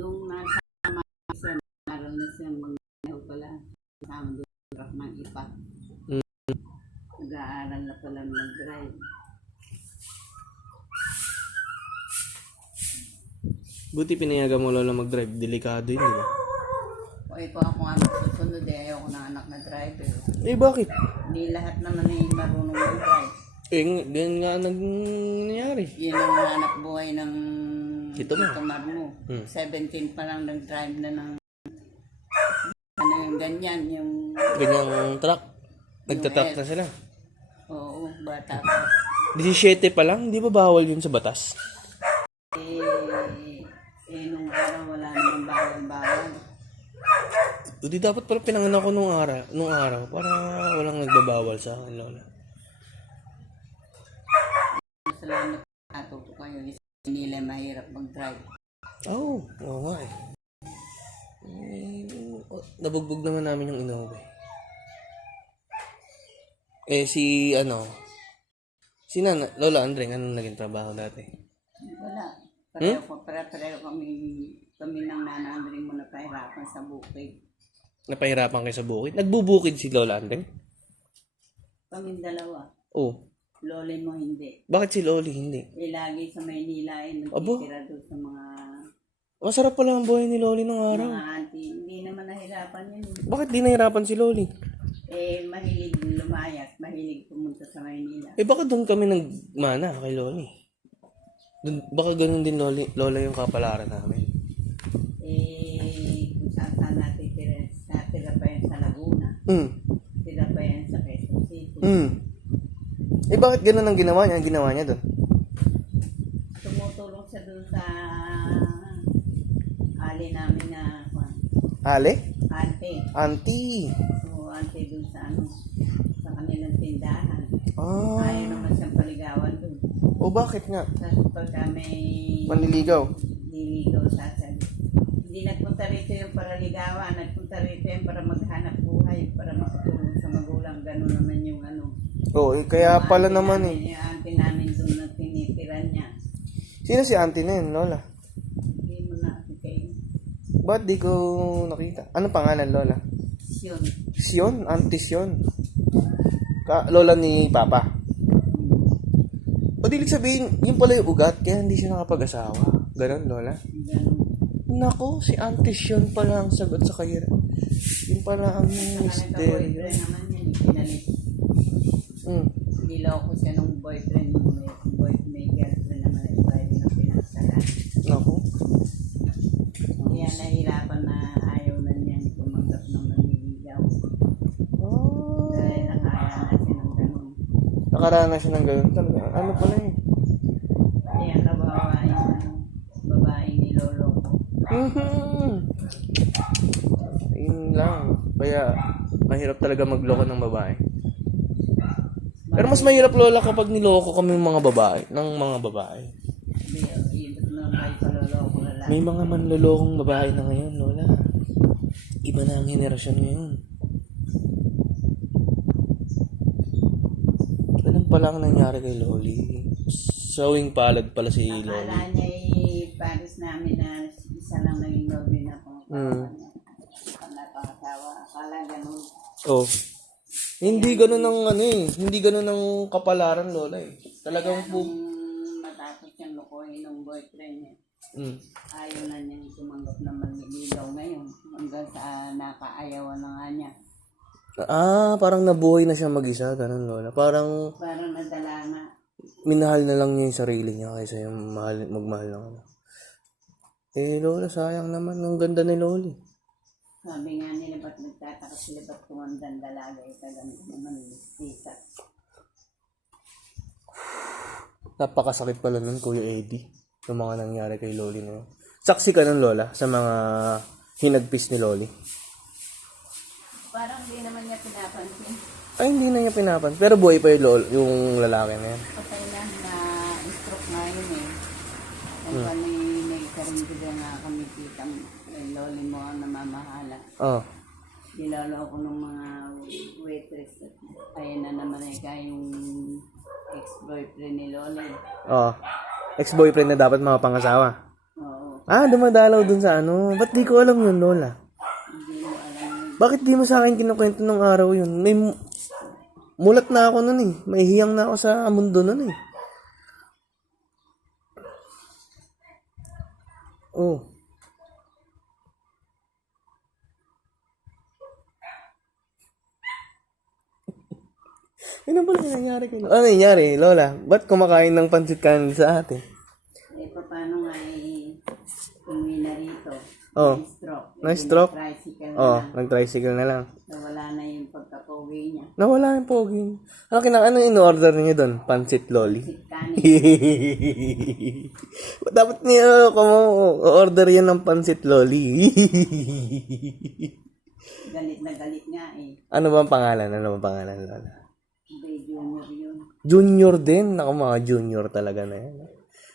Nung nasa siya, naroon na siyang mga pala. Kasama doon sa truck ng ipa. Mm. Nag-aaral na pala mag-drive. Buti pinayagan mo lola mag-drive. Delikado yun, di ba? O ito ako nga susunod ayoko ng anak na driver. Eh, bakit? Hindi lahat naman ay marunong mag-drive. Eh, ganyan nga nangyari. Yun ang hanap buhay ng Ito mo. kamar mo. 17 pa lang nag-drive na ng ano yung ganyan, yung Ganyang truck. Nagtatak na sila. oo, bata pa. 17 pa lang? Di ba bawal yun sa batas? Nung araw wala namang bawal-bawal. Di dapat pala pinanganak ko nung araw para walang nagbabawal sa akin, lola. Salamat natuto kayo. Hindi nila mahirap mag-drive. Oo nga eh. Nabugbog naman namin yung Innova eh. Si Lola Andreng, anong naging trabaho dati? Wala. Pareho kami ng nanandring mo na pahirapan sa bukid. Napahirapan kayo sa bukid? Nagbubukid si Lola Andreng? Kaming dalawa. Oo. Loli mo hindi. Bakit si Loli hindi? Lagi sa Maynila ay Abo? nagtitira doon sa mga Masarap pala ang buhay ni Loli nung araw. auntie. Hindi naman nahirapan yun. Bakit di nahirapan si Loli? Mahilig lumayas. Mahilig pumunta sa Maynila. Baka doon kami nagmana kay Loli. Baka ganun din Lola yung kapalaran namin. Kung saan natira pa yan sa Laguna. Tira pa yan sa Quezon City. Bakit ganun ang ginawa niya? Ang ginawa niya doon? Tumutulong siya doon sa ali namin na Ale? auntie. Auntie. So, auntie doon sa sa kanilang tindahan. Ah. Ayaw naman siyang paligawan doon. Bakit nga? Tapos pagka may Manliligaw. niligaw sasabi. Hindi nagpunta rito yung para ligawan. Nagpunta rito yung para maghanap buhay. Para makatulong sa magulang. Ganun naman yung Kaya pala auntie naman namin, yung auntie namin doon na tinitiran niya. Sino si auntie na yun, Lola? Hindi mo na kayo. Ba't di ko nakita? Ano pangalan, Lola? Yun. Sion? Auntie Sion? Lola ni Papa? O di ibig sabihin, yun pala yung ugat, kaya hindi siya nakapag-asawa. Ganon, Lola? Ganun. Nako, si Auntie Sion pala ang sagot sa kaya. Yun pala ang misteryo. Boyfriend naman yan. Pinalit. Niloko siya nung boyfriend. May girlfriend naman ay pwede na pinagsalan. Nako. Kaya nahirapan na ayaw na niyang tumanggap ng manliligaw. Dahil nakaranas siya ng ganun. Nakaranas siya ng ganun talaga. Ano pala eh? Kaya kawawa yung babae ni Lolo ko. Yun lang. Kaya mahirap talaga magloko ng babae. Pero mas mahirap, Lola, kapag niloko kami ng mga babae. May mga manlolokong babae na ngayon, Lola. Iba na ang henerasyon ngayon. Ganun pala ang nangyari kay Loli. Sawing palad pala si Loli. Akala niya Paris namin na isa lang naging nobyo na po. Napakasawa. Akala ganun. Hindi ganun ang hindi ganun ang kapalaran, Lola eh. Talagang matapos siyang lokohin ng boyfriend niya. Ayaw na niyang tumanggap na manliligaw ngayon. Hanggang sa nakaayawan na nga niya. Parang nabuhay na siya mag-isa, ganun, Lola. Parang nadala nga. minahal na lang niya yung sarili niya kaysa yung magmahal ng ano. Lola, sayang naman. Ang ganda ni Loli. Sabi nga nila, ba't nagtataka sila, ba't kumandang dalaga, ganito naman, tita. Napakasakit pala nun, Kuya Eddie, yung mga nangyari kay Loli na yun. Saksi ka nun, Lola, sa mga hinagpis ni Loli? Parang hindi naman niya pinapansin. Hindi na niya pinapansin. Pero buhay pa yung lalaki na yan. Patay na stroke nga yun eh. Ang may karindiga nga kami kitang Loli mo ang namamahala. Niloloko ng mga waitress. Ayun na naman yung ex-boyfriend ni Loli. Ex-boyfriend na dapat mga pangasawa. Oo. Dumadalaw dun sa ano. Ba't di ko alam yun, Lola? Hindi mo alam. Bakit di mo sa akin kinukwento nung araw yun? Mulat na ako nun eh. May hiyang na ako sa mundo nun eh. Oh. Ano ba nangyari kay Lola? Ano nangyari, Lola? Ba't kumakain ng pansit kanin sa atin? Paano nga umuwi na rito? Oh. Na-stroke? Tricycle Nag-tricycle na lang. Nawala na yung pagkapogi niya. Nawala yung pogi. Ano in-order niyo doon? Pansit loli? Kanin. Dapat niyo order yan ng pansit loli. Galit na galit nga eh. Ano ba ang pangalan? Lola? Hindi, junior yun. Junior din. Naku, mga junior talaga na yan.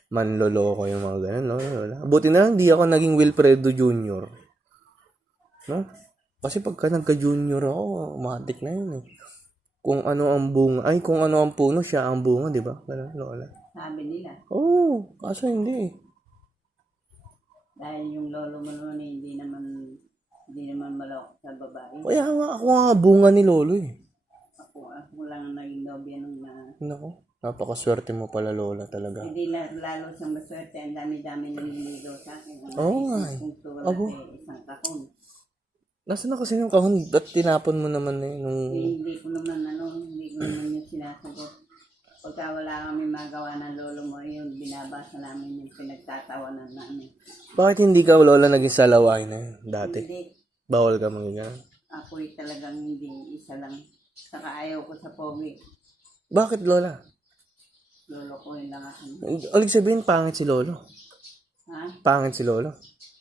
Manloloko yung mga ganun, no, Lola? Buti na lang, di ako naging Wilfredo Junior. No? Kasi pagka nagka-junior ako, matik na yun eh. Kung ano ang bunga, kung ano ang puno, siya ang bunga, di ba? Ganun, Lola. Sabi nila. Oo, kaso hindi eh. Dahil yung lolo mo noon hindi naman malawak sa babae. Kaya nga, ako nga bunga ni Lolo eh. Ako lang ang naging nobya nung Naku, napakaswerte mo pala, Lola, talaga. Hindi lalo siyang maswerte. Ang dami-dami naniligaw sa akin. Oo nga eh. Kung tulad Abo. isang kahon. Nasaan na kasi yung kahon at tinapon mo naman eh nung... Hindi ko naman yung sinasagot. Pagka wala kami magawa ng lolo mo, yun, binabasa namin yung pinagtatawanan namin. Bakit hindi ka, Lola, naging salaway na yun dati? Hindi. Bawal ka mga ganun. Ako'y talagang hindi isa lang. Saka ayaw ko sa pogi. Bakit, Lola? Lolo ko yun lang ako. Ulig sabihin, pangit si Lolo. Ha? Pangit si Lolo.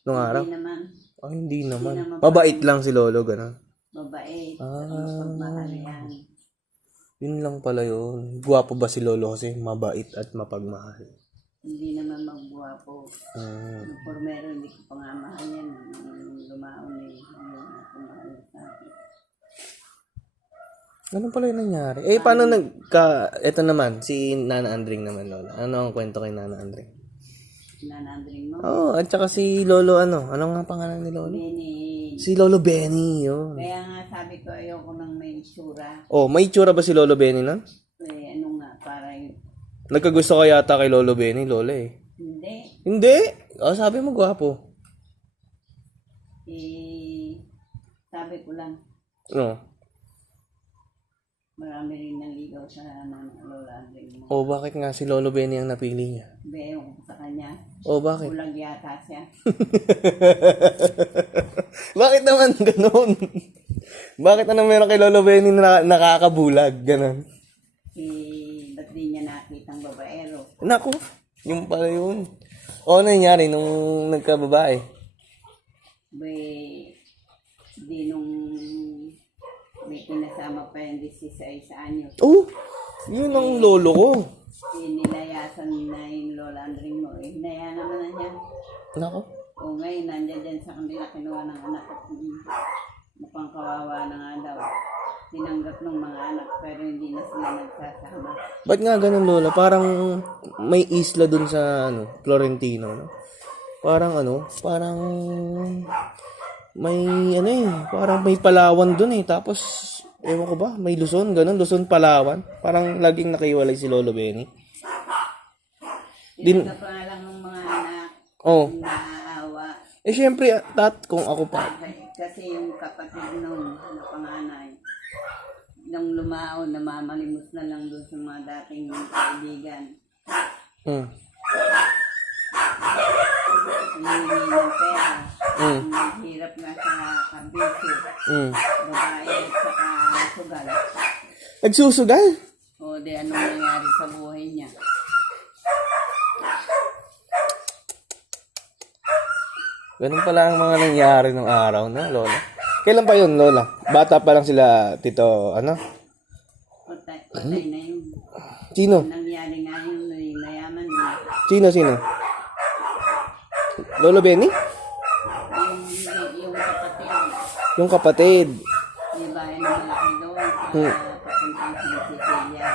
Nung araw? Hindi naman. Hindi naman. Hindi naman Mabait lang si Lolo, ganun. Mabait. Ah. Mapagmahal yan. Yun lang pala yun. Gwapo ba si Lolo kasi mabait at mapagmahal? Hindi naman magbuwapo. Hmm. Nung pormero, hindi ko pa nga mahal yan. Nung lumaon eh. Ayun, ako mahal sa akin. Ganun pala yung nangyari. Paano ito naman, si Nana Andring naman, Lola. Ano ang kwento kay Nana Andring? Nanandring mo. At saka si Lolo, ano nga pangalan ni Lolo? Benny. Si Lolo Benny, yun. Kaya nga sabi ko, ayoko nang may itsura. May itsura ba si Lolo Benny nun? Ano nga, para yung... Nagkagusto ka yata kay Lolo Benny, Lola eh. Hindi. Hindi! Sabi mo gwapo. Sabi ko lang, marami rin naligaw sa lola Andring mo. Bakit nga si Lolo Benny ang napili niya? Beyo ko sa kanya. Bakit? Bulag yata siya. Bakit naman ganun? Bakit meron kay Lolo Benny na nakakabulag? Ganun. Ba't di niya nakitang babaero? Naku, yung pala yun. Ano nangyari nung nagkababae? Di nung may kinasama pa yung 16 anyos. Yun ang lolo ko. Nilayasan na yung lola Andring mo. Hinaya naman na niya. Naku. Ngayon, nandiyan dyan sa kanila, kinuha ng anak at mukhang kawawa na nga daw. Tinanggap ng mga anak, pero hindi na sila nagsasama. Ba't nga ganun, Lola? Parang may isla dun sa Florentino, no? Parang may parang may Palawan dun eh. Tapos, ewan ko ba, may Luzon, ganun, Luzon, Palawan. Parang laging nakiwalay si Lolo Benny. Tinanggap pa nga lang ng mga anak. Naaawa. Siyempre, kung ako pa. Kasi yung kapatid nung panganay, nung lumaon, namamalimos na lang doon sa mga dating kaibigan. Hihingi ng pera. Hirap nga sa kabisyo. Babae at saka sugal. Nagsusugal? Anong nangyari sa buhay niya? Ganun pala ang mga nangyari ng araw na, Lola. Kailan pa yun, Lola? Bata pa lang sila, Tito, Patay na yun. Sino? Nangyari nga yun, mayaman yun. Sino? Lolo Benny? Yung kapatid. Yung kapatid. May bahay na malaki doon sa papuntang San Cecilia.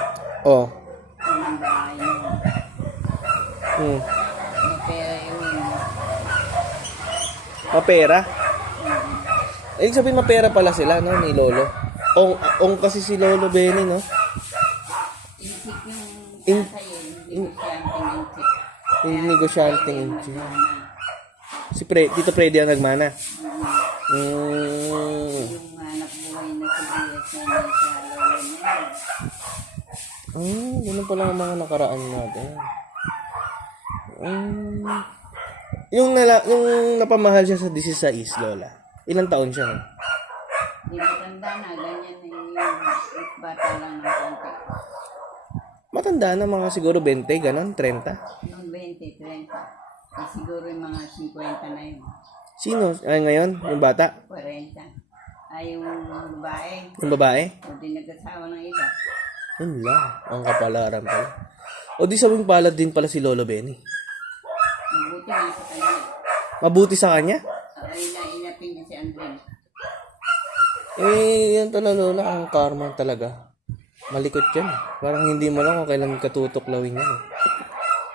Yung bahay niya. May pera yun. Mapera? Ibig sabihin mapera pala sila, no, ni Lolo. Ong kasi si Lolo Benny, no? Insik yung tatay Yung negosyanteng insik. Si Tito Freddy ang nagmana. Yung hanap buhay na siguro sa lolo niya. Ganun pala ang mga nakaraan natin. Yung napamahal siya sa 16, Lola. Ilang taon siya, no? Hindi matanda na, ganyan na yung bata lang ng konti. Matanda na, mga siguro 20, ganun, 30. Yung 20, 30. Siguro yung mga 50 na yun. Sino? Ay, ngayon? Yung bata? 40. Ay, yung babae. Yung babae? O di nag-asawa ng iba. Yun lang. Ang kapalaran pala. O di sabing palad din pala si Lolo Benny. Mabuti nga sa kanya. Mabuti sa kanya? Ay, inapin niya si Andren. Yan pala, Lola. Ang karma talaga. Malikot yan. Parang hindi mo lang kung kailan katutuklawin yan.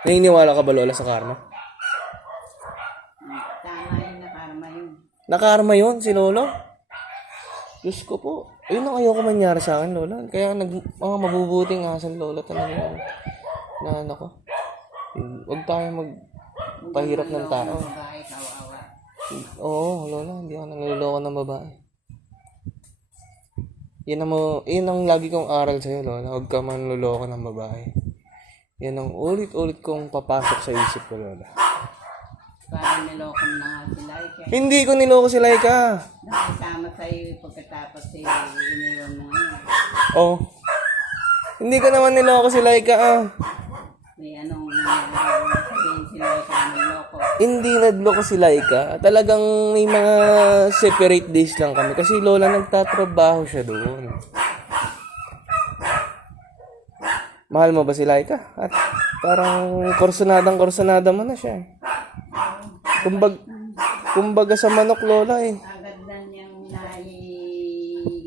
Naniniwala ka ba, Lola, sa karma? Tama yun, nakarma yun. Nakarma yun, si Lolo? Diyos ko po. Ayun ang ayoko mangyari sa akin, Lola. Kaya mga mabubuting asal, Lola, talaga yan. Na ano ko. Huwag tayo magpahirap ng tao. Babae, kawawa. Oo, Lola. Hindi ako naluloko ng babae. Yan ang lagi kong aral sa'yo, Lola. Huwag ka manluloko ng babae. Yan ang ulit-ulit kong papasok sa isip ko, Lola. Parang niloko na nga si Laika. Hindi ko niloko si Laika. Nakasama sa'yo pagkatapos iniwan mo ngayon. Oh. Hindi ko naman niloko si Laika, May anong nangyari sabihin si Laika ng loko. Hindi nagloko si Laika. Talagang may mga separate days lang kami. Kasi Lola, nagtatrabaho siya doon. Mahal mo ba si Laika? At parang kursunada mo na siya. Kumbaga sa manok, Lola eh. Agad na niyang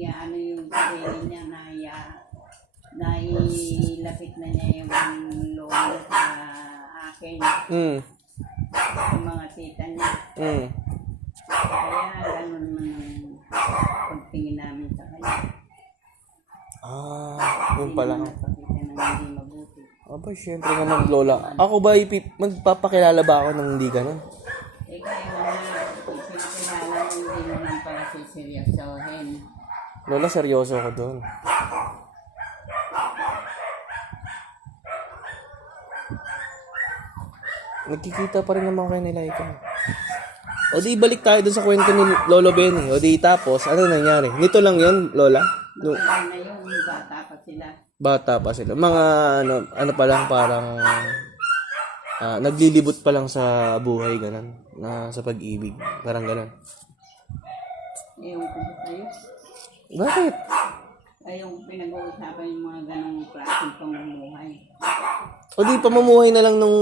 ano yung sarili niya, nailapit na niya yung lolo sa akin. Yung mga tita niya. Kaya gano'n man ang pagtingin namin sa kanya. Yun pala. Hindi naman napakita ng hindi mabuti. Aba, syempre naman, Lola. Ako ba, magpapakilala ba ako ng hindi ganun? Kaya mga ipinakilala mo hindi naman para siseryosohin. Lola, seryoso ako doon. Nagkikita pa rin naman kayo ni Laika. O di, balik tayo doon sa kwento ni Lolo Benny. O di, tapos, ano nangyari? Nito lang yun, Lola? Matagal na yun, bata pa sila. Bata pa sila. Mga, ano pa lang, parang, naglilibot pa lang sa buhay, ganun. Sa pag-ibig. Parang ganun. Ayaw ko ba sa'yo? Bakit? Ayaw ko pinag-uusapan yung mga ganong klaseng pamumuhay. O di, pamumuhay na lang nung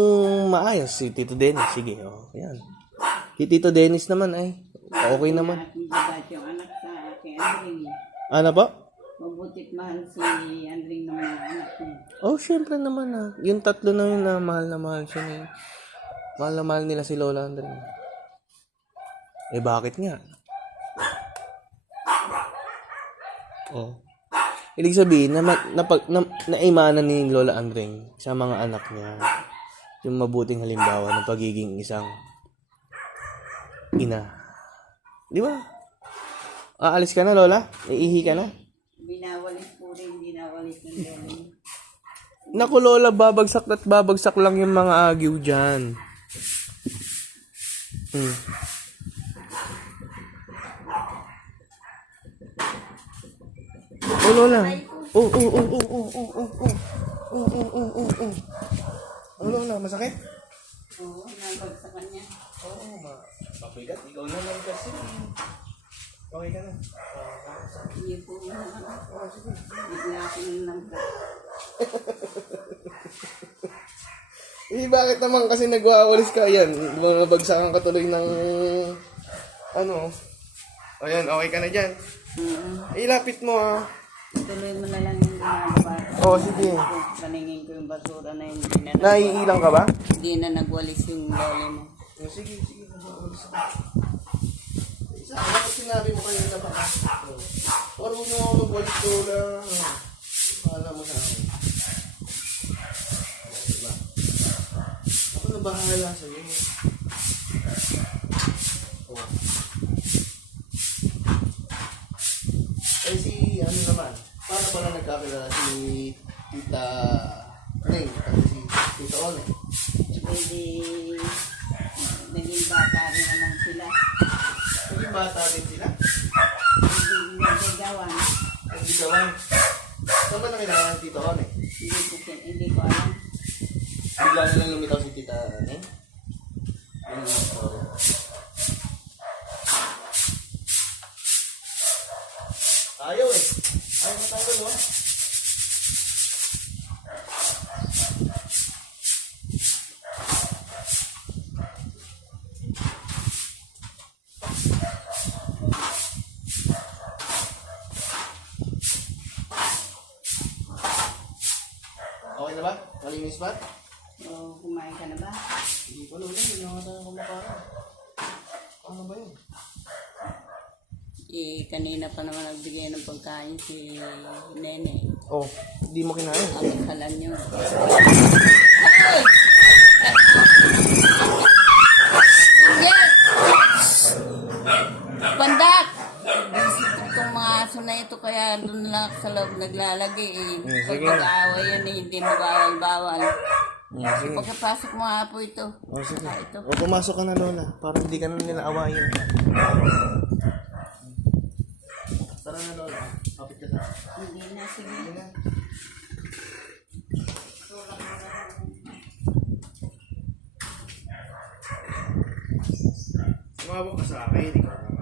maayos. Si Tito Dennis. Sige, yan. Si Tito Dennis naman ay. Okay naman. At mababat yung anak sa kay Andring. Ano ba? Mabutit mahal si Andring ng mga anak niya. Oh, syempre naman Yung tatlo na yun na mahal siya niya. Mahal na mahal nila si Lola Andre. Eh, bakit nga? Oh. Ibig sabihin, naimanan ni Lola Andring sa mga anak niya yung mabuting halimbawa ng pagiging isang ina. Di ba? Aalis ka na, Lola? Iihi ka na? Binawalis po rin, binawalis ng lolo. Naku, Lola, babagsak at babagsak lang yung mga agiw dyan. Oh, Lola. Oh. Oh, Lola, masakit? Oo, nabag sa kanya. Oo, mabigat. Ikaw naman kasi. Okay ka na. Hindi po naman. Bigla akong nabag. Bakit naman kasi nagwawalis ka? Ayan, mga bagsakan ka tuloy ng Ayan, okay ka na dyan. Ilapit mo Tuloy mo na lang yung ginagawa. Oo, sige. Kaningin ko yung basura na hindi na Naiilang ka ba? hindi na nagwalis yung lolo mo. Sige. Nagwawalis ako. sinabi mo kayo na baka. Parang huwag nyo ako magbalik lola. Pahala mo sa akin. Diba? Ako na bahala sa iyo. Oh. Eh si ano naman, paano pala nagkakilala si Tita Neng at si Tita One? Pwede, naging bata rin naman sila. Naging bata din sila? Nagagawan. Nagbigawan. Saan ba nakilala si Tita One? Hindi ko alam. Bigla na lang lumitaw si Tita Neng? Ano nga story? Ayaw eh. Ayaw matanggal oh. Okay na ba? Malinis ba? O, kumain ka na ba? Hindi ko lola, hindi naman tayo kumakain. Ano ba yun? Eh, kanina pa naman nagbigay ng pagkain si Nene. Oh, hindi mo kinain. Ang kalan nyo. Yes! Pandak! Visit itong mga aso na ito kaya doon lang sa loob naglalagay eh. Pag sige. mag-aaway yan eh, hindi mo bawal-bawal. Sige. Pagkapasok mo nga po ito. Oh, sige. Saka ito. O, pumasok ka na lola. Para hindi ka na nila awayin. Tara na lola. Kapit ka sa akin. Hindi na, sige. Sige na. Sumabok ka sa akin. Ikaw na.